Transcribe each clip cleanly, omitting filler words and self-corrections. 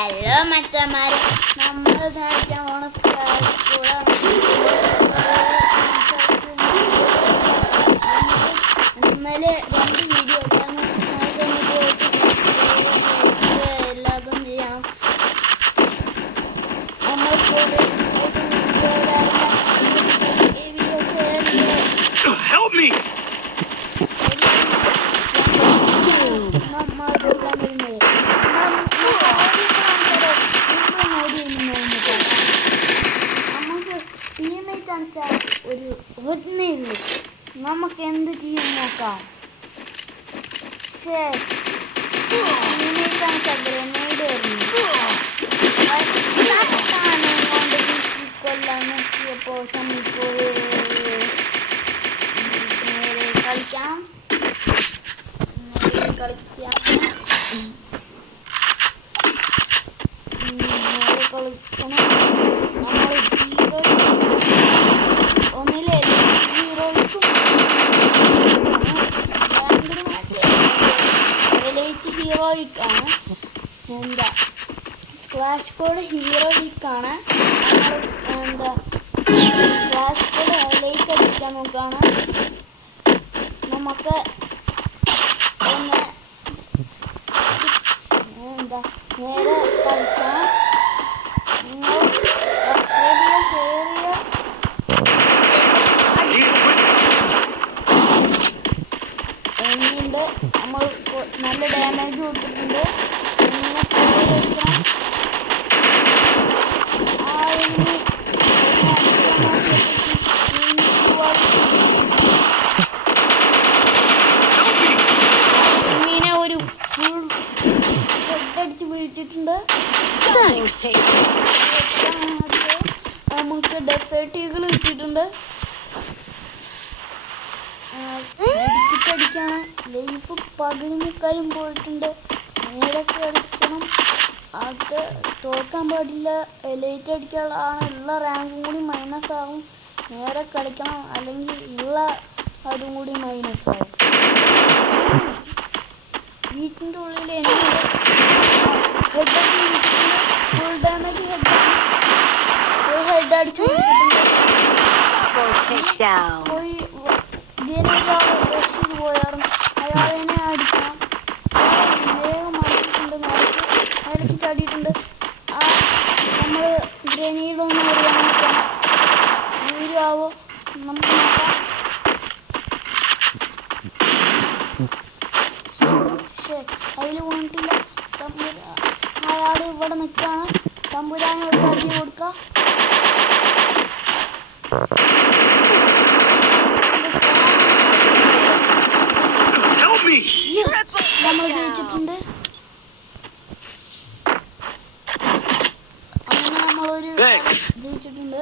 Hello മച്ചന്മാരെ, നമ്മൾ കളിക്കാൻ പോണ ഇന്നലെ 2 വീഡിയോ എല്ലാതും ചെയ്യണം. നമ്മൾ ഒരു ഒന്നേയുള്ളൂ. നമുക്ക് എന്ത് ചെയ്യും നോക്കാം. കൊല്ലാൻ നോക്കിയപ്പോ കളിക്കാം ഹീറോയിക്കാണ്. എന്താ സ്ക്രാച്ച് കോഡ് ഹീറോയിക്കാണ്. എന്താ സ്ക്രാച്ച് കോഡ് ഹൈലൈറ്റ് അടിക്കാൻ നോക്കാണ്. നമുക്ക് ഒന്ന് എന്താ നേരെ കളിക്കാം. നിങ്ങൾ സബ്സ്ക്രൈബ് ചെയ്യുക, ഷെയർ ചെയ്യുക. എങ്ങനെയുണ്ട്? നമ്മൾ നല്ല ഡാമേജ് കൊടുത്തിട്ടുണ്ട്. എങ്ങനെ വയ്ക്കണം? ഇങ്ങനെ ഒരു ഫുൾ ഹെഡടിച്ച് വീഴ്ത്തിട്ടുണ്ട്. നമുക്ക് ഡെഫേർട്ടീകൾ കിട്ടിയിട്ടുണ്ട്. അടിക്കാണ്. ലൈഫ് 10 പോയിട്ടുണ്ട്. നേരെ കളിക്കണം. അത് തോക്കാൻ പാടില്ല. ലൈറ്റ് അടിക്കാനാണ് ഉള്ള റാങ്കും കൂടി മൈനസ് ആവും. നേരെ കളിക്കണം, അല്ലെങ്കിൽ ഉള്ള അതും കൂടി മൈനസ് ആവും. വീട്ടിൻ്റെ ഉള്ളിൽ എനിക്ക് ഹെഡ് ഫുൾ ഡാമേജ് ഹെഡ് അടിച്ചു പോയി. പോയാറും അയാളെന്നെ അടിക്കണം. വേഗം മറിച്ചിട്ടുണ്ട്. മരിച്ച് ചാടിയിട്ടുണ്ട്. നമ്മൾ ഗ്രനേഡൊന്നും അറിയാൻ വീരാവോ നമുക്ക് നോക്കാം. അതിൽ വീണിട്ടില്ല. അയാൾ ഇവിടെ നിൽക്കുകയാണ്. തമ്പുരാനെ ഒരു അടി കൊടുക്കാം. നമ്മൾ ജയിച്ചിട്ടുണ്ട്. അങ്ങനെ നമ്മളൊരു ജയിച്ചിട്ടുണ്ട്.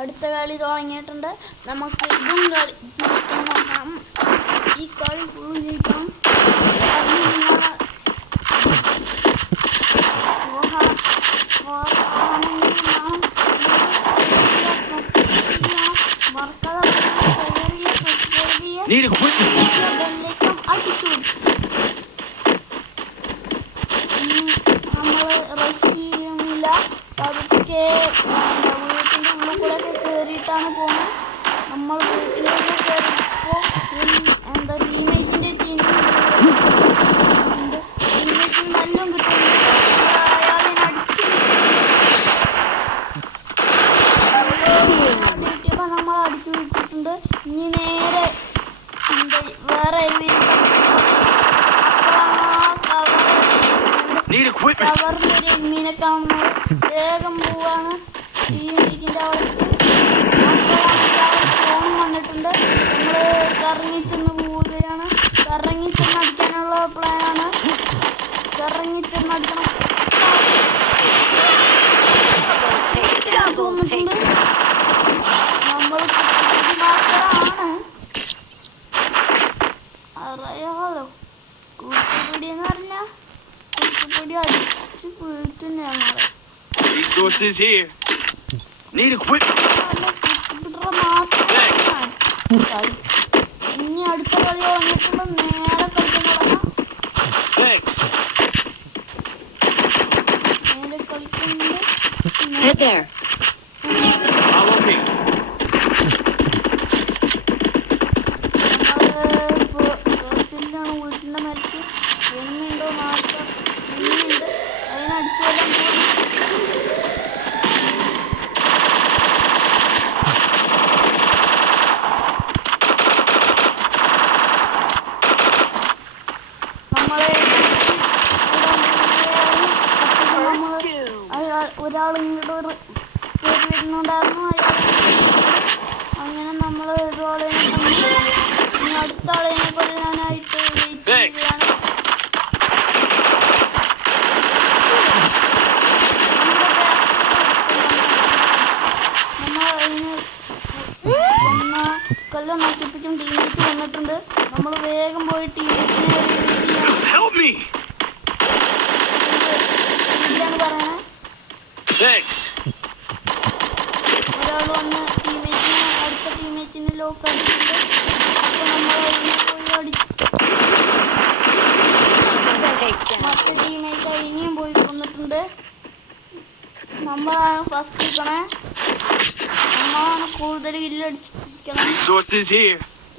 അടുത്ത കളി തുടങ്ങിയിട്ടുണ്ട്. നമുക്ക് ഇതും കളി നോക്കാം. ഈ കളി ഫുൾ ജയിക്കണം. നമ്മള് റഷ് ചെയ്യുന്നില്ല. അതൊക്കെ വീട്ടിൻ്റെ ഉള്ളിൽ കൂടെ ഒക്കെ കയറിയിട്ടാണ് പോകുന്നത്. നമ്മൾ വീട്ടിൻ്റെ ഉള്ളിൽ കയറിയപ്പോൾ എന്താ ടീമേറ്റിൻ്റെ ടീമേറ്റിന് നല്ല കിട്ടുന്നു. അയാളിനെ കിട്ടിയപ്പോൾ നമ്മൾ അടിച്ചു വിട്ടിട്ടുണ്ട്. ഇനി നേരെ വേറെ കവറിനൊരു എമ്മീനെ കാണുന്നത്. വേഗം പോവാണ്. ടീമിന്റെ അവിടെ ഫോൺ വന്നിട്ടുണ്ട്. നമ്മൾ കറങ്ങിച്ചെന്ന് പോവുകയാണ്. കറങ്ങിച്ചെന്ന് അടിക്കാനുള്ള പ്ലാനാണ്. കറങ്ങിച്ചെന്ന് അടിക്കണം. തോന്നിട്ടുണ്ട്. നമ്മൾ മാത്രമാണ് അറിയാലോ. കൂട്ടുപിടി എന്ന് പറഞ്ഞാൽ കൂട്ടുപിടി അടിച്ച് വീഴ്ത്തു ഞങ്ങൾ. ഇനി അടുത്ത കളി വന്നിട്ടുമ്പോൾ നേരെ കളിക്കാൻ തുടങ്ങാം. Head there. Follow me. വീട്ടിന്റെ മേലേക്ക് എന്നുണ്ടോ നാശം എന്നുണ്ട് അതിനടിച്ചു കൊല്ലാൻ ഒരാൾ ഇങ്ങോട്ട് കയറി വരുന്നുണ്ടായിരുന്നു. അങ്ങനെ നമ്മൾ ഒരാളിനെ ഇനി അടുത്ത ആളിനെ കൊല്ലാനായിട്ട് വെയിറ്റ് ചെയ്യുകയാണ്. നമ്മൾ അതിന് കൊല്ലം നശിപ്പിച്ചും ടീമേറ്റ് വന്നിട്ടുണ്ട്. നമ്മൾ വേഗം പോയി ടീമേറ്റിനെ പറയണേ. ഒരാൾ വന്ന് ടീമേറ്റിനെ അടുത്ത ടീമേറ്റിനെ ലോക്ക് അടിച്ചിട്ടുണ്ട്. അപ്പോൾ നമ്മൾ അതിനെ പോയി മറ്റേ ടീമേറ്റ് ഇനിയും പോയി കൊന്നിട്ടുണ്ട്. നമ്മളാണ് ഫസ്റ്റ് നിൽക്കണേ. നമ്മളാണ് കൂടുതൽ കില്ലടിച്ചിരിക്കണം.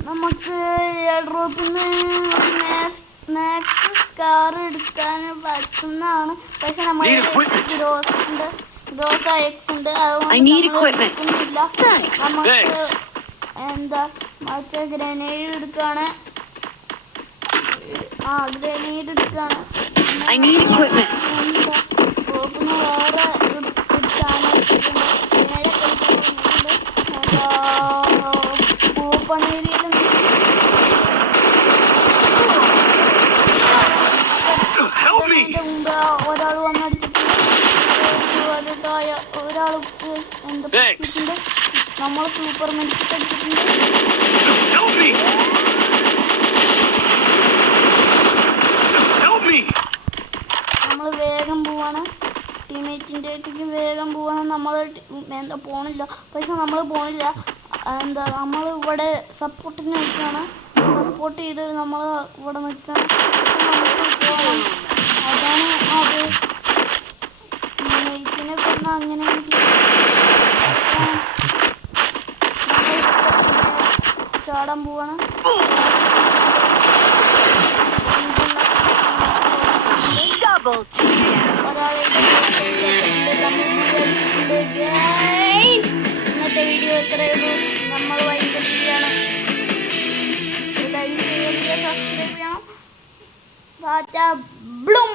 നമുക്ക് എയർ ഡ്രോപ്പിൽ നിന്ന് മാക്സ് സ്കാർ എടുക്കാൻ പറ്റുന്നതാണ്. പക്ഷെ നമ്മൾ ഗ്രോസ എക്സ് ഉണ്ട്, അതുകൊണ്ട് നമുക്ക് എന്താ മറ്റേ ഗ്രനേഡ് എടുക്കാണ്. ഗ്രനേഡ് എടുക്കാണ്. ടോപ്പിന് വേറെ ഒരു സാധനം നേരെ കളിക്കുന്നുണ്ട്. ഓപ്പൺ ഏരിയയിൽ മുമ്പ് ഒരാൾ വന്നടിച്ചിട്ടുണ്ട്. ഒരാൾ എന്താ പഠിച്ചിട്ടുണ്ട്. നമ്മൾ സൂപ്പർ മെഡിക്കറ്റ് അടിച്ചിട്ടുണ്ട്. നമ്മൾ വേഗം പോവാണ്. ടീമേറ്റിൻ്റെ അടുത്തേക്ക് വേഗം പോവാണ്. നമ്മൾ എന്താ പോണില്ല. പക്ഷെ നമ്മൾ പോണില്ല. എന്താ നമ്മൾ ഇവിടെ സപ്പോർട്ടിന് നിൽക്കുകയാണ്. സപ്പോർട്ട് ചെയ്ത് നമ്മൾ ഇവിടെ നിൽക്കണം. നമുക്ക് പോകണം. അതാണ് അത്. ടീമേറ്റിനെ കൊന്ന് അങ്ങനെ ചാടാൻ പോവാണ്. ഇന്നത്തെ വീഡിയോ എത്രയുള്ളൂ. നമ്മൾ വൈകിട്ട് ചെയ്യണം. സബ്സ്ക്രൈബ് ചെയ്യണം. ബ്ലൂം.